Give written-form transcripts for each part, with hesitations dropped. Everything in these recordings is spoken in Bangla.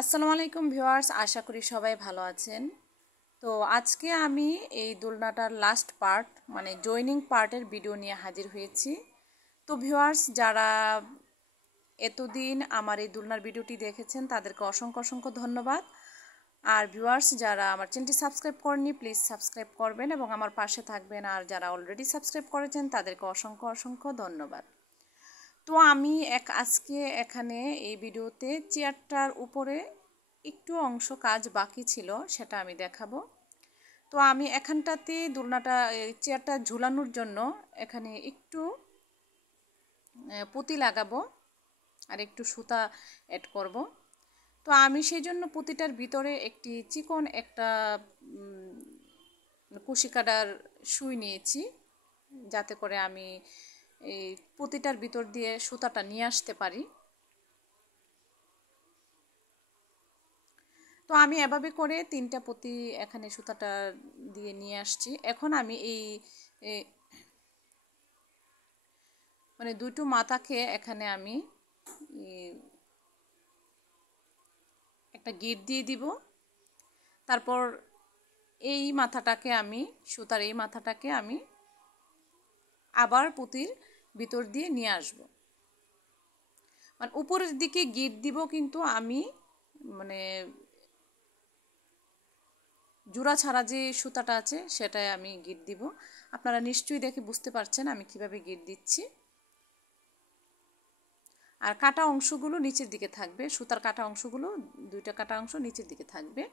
আসসালামু আলাইকুম ভিউয়ার্স, আশা করি সবাই ভালো আছেন। তো আজকে আমি এই দোলনাটার লাস্ট পার্ট মানে জয়েনিং পার্টের ভিডিও নিয়ে হাজির হয়েছি। তো ভিউয়ার্স, যারা এতদিন আমার এই দোলনার ভিডিওটি দেখেছেন তাদেরকে অসংখ্য অসংখ্য ধন্যবাদ। আর ভিউয়ার্স, যারা আমার চ্যানেলটি সাবস্ক্রাইব করেননি প্লিজ সাবস্ক্রাইব করবেন এবং আমার পাশে থাকবেন। আর যারা অলরেডি সাবস্ক্রাইব করেছেন তাদেরকে অসংখ্য অসংখ্য ধন্যবাদ। তো আমি আজকে এখানে এই ভিডিওতে চেয়ারটার উপরে একটু অংশ কাজ বাকি ছিল, সেটা আমি দেখাবো। তো আমি এখানটাতে দোলনাটা চেয়ারটা ঝুলানোর জন্য এখানে একটু পুঁতি লাগাবো আর একটু সুতা অ্যাড করব। তো আমি সেই জন্য পুঁতিটার ভিতরে একটি চিকন একটা কুশি কাটার সুই নিয়েছি, যাতে করে আমি এই পুঁতিটার ভিতর দিয়ে সুতাটা নিয়ে আসতে পারি। তো আমি এভাবে করে 3টা পুঁতি এখানে সুতাটা দিয়ে নিয়ে আসছি। এখন আমি এই মানে দুটো মাথাকে এখানে আমি একটা গিট দিয়ে দিব। তারপর এই মাথাটাকে আমি সুতার এই মাথাটাকে আমি আবার পুঁতির ভিতর দিয়ে নিয়ে আসব। মানে উপরের দিকে গিট দিব, কিন্তু আমি মানে জোড়া ছাড়া যে সুতাটা আছে সেটাই আমি গিট দিব। আপনারা নিশ্চয়ই দেখে বুঝতে পারছেন আমি কিভাবে গিট দিচ্ছি। আর কাটা অংশগুলো নিচের দিকে থাকবে, সুতার কাটা অংশগুলো 2টা কাটা অংশ নিচের দিকে থাকবে।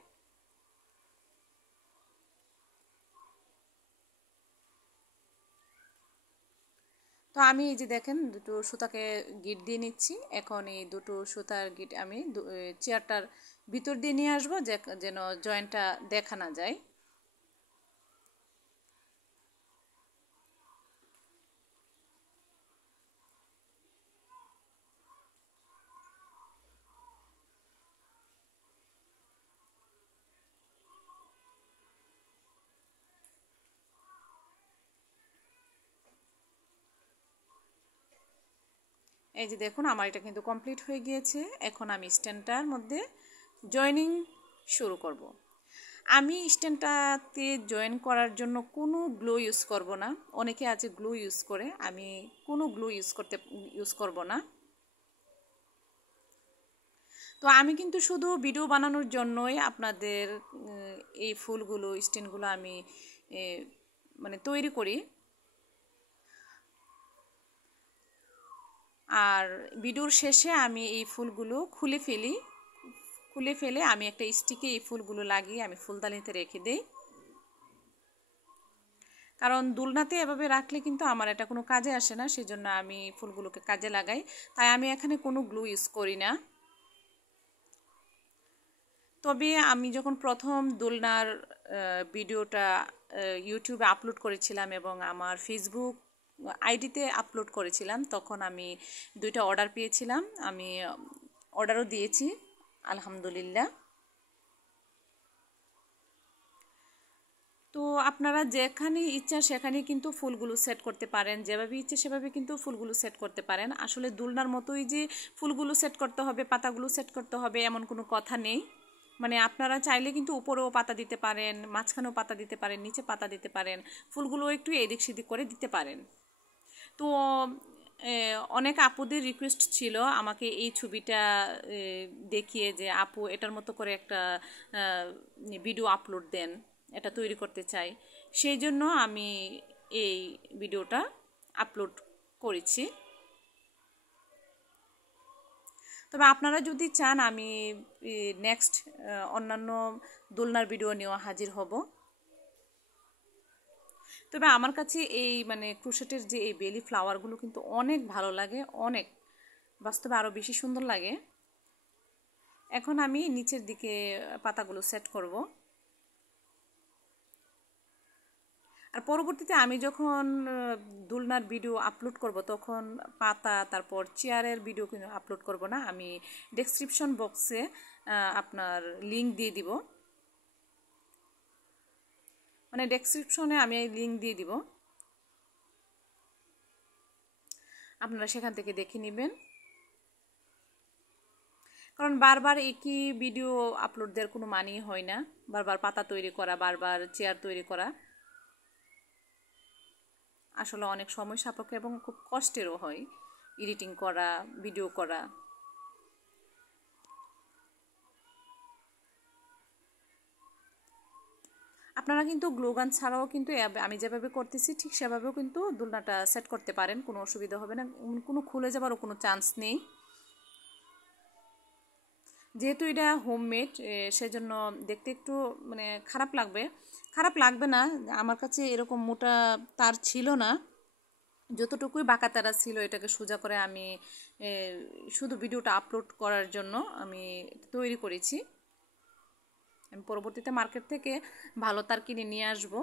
তো আমি এই যে দেখেন দুটো সুতাকে গিট দিয়ে নিচ্ছি। এখন এই দুটো সুতার গিট আমি চেয়ারটার ভিতর দিয়ে নিয়ে আসবো, যেন জয়েন্টটা দেখা না যায়। এই যে দেখুন আমার এটা কিন্তু কমপ্লিট হয়ে গিয়েছে। এখন আমি স্ট্যান্ডটার মধ্যে জয়েনিং শুরু করব। আমি স্ট্যান্ডটাতে জয়েন করার জন্য কোনো গ্লু ইউজ করব না। অনেকে আছে গ্লু ইউজ করে, আমি কোনো গ্লু ইউজ করব না। তো আমি কিন্তু শুধু ভিডিও বানানোর জন্যই আপনাদের এই ফুলগুলো স্ট্যান্ডগুলো আমি মানে তৈরি করি। আর ভিডিওর শেষে আমি এই ফুলগুলো খুলে ফেলে আমি একটা স্টিকে এই ফুলগুলো লাগিয়ে আমি ফুলদানিতে রেখে দেই। কারণ দোলনাতে এভাবে রাখলে কিন্তু আমার এটা কোনো কাজে আসে না, সেজন্য আমি ফুলগুলোকে কাজে লাগাই। তাই আমি এখানে কোনো গ্লু ইউজ করি না। তবে আমি যখন প্রথম দোলনার ভিডিওটা ইউটিউবে আপলোড করেছিলাম এবং আমার ফেসবুক আইডিতে আপলোড করেছিলাম, তখন আমি 2টা অর্ডার পেয়েছিলাম। আমি অর্ডারও দিয়েছি আলহামদুলিল্লাহ। তো আপনারা যেখানে ইচ্ছা সেখানে কিন্তু ফুলগুলো সেট করতে পারেন, যেভাবে ইচ্ছে সেভাবে কিন্তু ফুলগুলো সেট করতে পারেন। আসলে দোলনার মতোই যে ফুলগুলো সেট করতে হবে, পাতাগুলো সেট করতে হবে এমন কোনো কথা নেই। মানে আপনারা চাইলে কিন্তু উপরেও পাতা দিতে পারেন, মাঝখানেও পাতা দিতে পারেন, নিচে পাতা দিতে পারেন, ফুলগুলো একটু এদিক সেদিক করে দিতে পারেন। তো অনেক আপুদের রিকোয়েস্ট ছিল আমাকে এই ছবিটা দেখিয়ে যে আপু এটার মতো করে একটা ভিডিও আপলোড দেন, এটা তৈরি করতে চাই। সেই জন্য আমি এই ভিডিওটা আপলোড করেছি। তবে আপনারা যদি চান আমি নেক্সট অন্যান্য দোলনার ভিডিও নিয়েও হাজির হব। তবে আমার কাছে এই মানে ক্রোশেটের যে এই বেলি ফ্লাওয়ারগুলো কিন্তু অনেক ভালো লাগে, অনেক, বাস্তবে আরও বেশি সুন্দর লাগে। এখন আমি নিচের দিকে পাতাগুলো সেট করব। আর পরবর্তীতে আমি যখন দোলনার ভিডিও আপলোড করব তখন পাতা তারপর চেয়ারের ভিডিও কিন্তু আপলোড করব না, আমি ডেসক্রিপশন বক্সে আপনার লিংক দিয়ে দিব। মানে ডেসক্রিপশনে আমি এই লিংক দিয়ে দিব, আপনারা সেখান থেকে দেখে নেবেন। কারণ বারবার একই ভিডিও আপলোড দেওয়ার কোনো মানেই হয় না। বারবার পাতা তৈরি করা, বারবার চেয়ার তৈরি করা আসলে অনেক সময় সাপেক্ষ এবং খুব কষ্টেরও হয় এডিটিং করা, ভিডিও করা। আপনারা কিন্তু গ্লুগান ছাড়াও কিন্তু আমি যেভাবে করতেছি ঠিক সেভাবেও কিন্তু দোলনাটা সেট করতে পারেন, কোনো অসুবিধা হবে না, কোনো খুলে যাবারও কোনো চান্স নেই। যেহেতু এটা হোমমেড সেজন্য দেখতে একটু মানে খারাপ লাগবে না। আমার কাছে এরকম মোটা তার ছিল না, যতটুকুই বাঁকা তারা ছিল এটাকে সোজা করে আমি শুধু ভিডিওটা আপলোড করার জন্য আমি তৈরি করেছি। আমি পরবর্তীতে মার্কেট থেকে ভালো তার কিনে নিয়ে আসবো।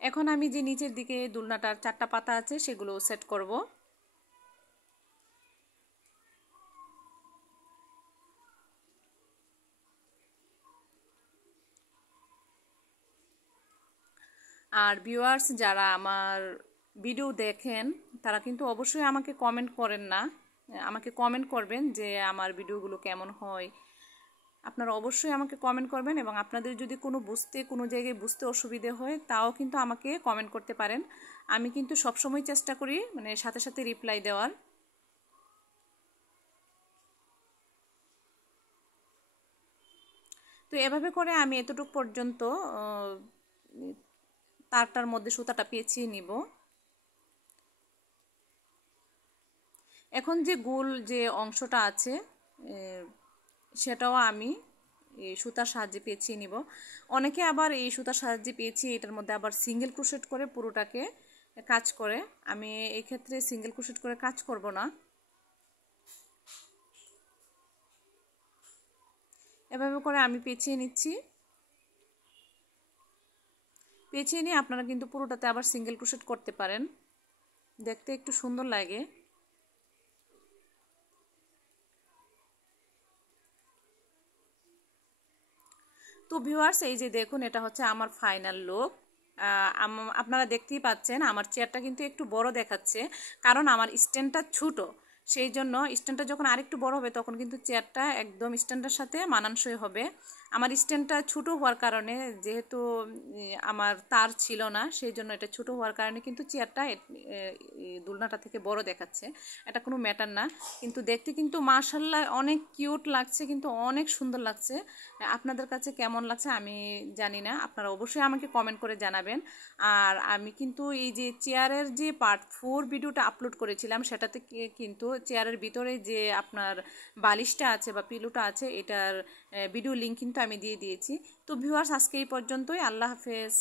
এখন আমি যে নিচের দিকে দোলনাটার 4টা পাতা আছে সেগুলো সেট করব। আর ভিউয়ার্স যারা আমার ভিডিও দেখেন তারা কিন্তু অবশ্যই আমাকে কমেন্ট করেন না, আমাকে কমেন্ট করবেন যে আমার ভিডিওগুলো কেমন হয়। আপনারা অবশ্যই আমাকে কমেন্ট করবেন এবং আপনাদের যদি কোনো জায়গায় বুঝতে অসুবিধে হয় তাও কিন্তু আমাকে কমেন্ট করতে পারেন। আমি কিন্তু সবসময় চেষ্টা করি মানে সাথে সাথে রিপ্লাই দেওয়ার। তো এভাবে করে আমি এতটুকু পর্যন্ত তারটার মধ্যে সুতাটা পেঁচিয়ে নিব। এখন যে গোল যে অংশটা আছে সেটাও আমি এই সুতার সাহায্যে পেঁচিয়ে নিব। অনেকে আবার এই সুতার সাহায্যে পেঁচিয়ে এটার মধ্যে আবার সিঙ্গেল ক্রোশেট করে পুরোটাকে কাজ করে। আমি এই ক্ষেত্রে সিঙ্গেল ক্রোশেট করে কাজ করব না। এভাবে করে আমি পেঁচিয়ে নিচ্ছি। পেঁচিয়ে নিয়ে আপনারা কিন্তু পুরোটাতে আবার সিঙ্গেল ক্রোশেট করতে পারেন, দেখতে একটু সুন্দর লাগে। তো ভিউয়ার্স এই যে দেখুন এটা হচ্ছে আমার ফাইনাল লুক। আপনারা দেখতেই পাচ্ছেন আমার চেয়ারটা কিন্তু একটু বড় দেখাচ্ছে, কারণ আমার স্ট্যান্ডটা ছোট। সেই জন্য স্ট্যান্ডটা যখন আরেকটু বড় হবে তখন কিন্তু চেয়ারটা একদম স্ট্যান্ডের সাথে মানানসই হবে। আমার স্ট্যান্ডটা ছোট হওয়ার কারণে, যেহেতু আমার তার ছিল না, সেই জন্য এটা ছোট হওয়ার কারণে কিন্তু চেয়ারটা দোলনাটা থেকে বড় দেখাচ্ছে। এটা কোনো ম্যাটার না, কিন্তু দেখতে কিন্তু মাশাআল্লাহ অনেক কিউট লাগছে, কিন্তু অনেক সুন্দর লাগছে। আপনাদের কাছে কেমন লাগছে আমি জানি না, আপনারা অবশ্যই আমাকে কমেন্ট করে জানাবেন। আর আমি কিন্তু এই যে চেয়ারের যে পার্ট 4 ভিডিওটা আপলোড করেছিলাম সেটাতে কিন্তু চেয়ারের ভিতরে যে আপনার বালিশটা আছে বা পিলোটা আছে এটার ভিডিও লিঙ্ক কিন্তু আমি দিয়ে দিয়েছি। তো ভিউয়ার্স আজকে এই পর্যন্তই, আল্লাহ হাফেজ।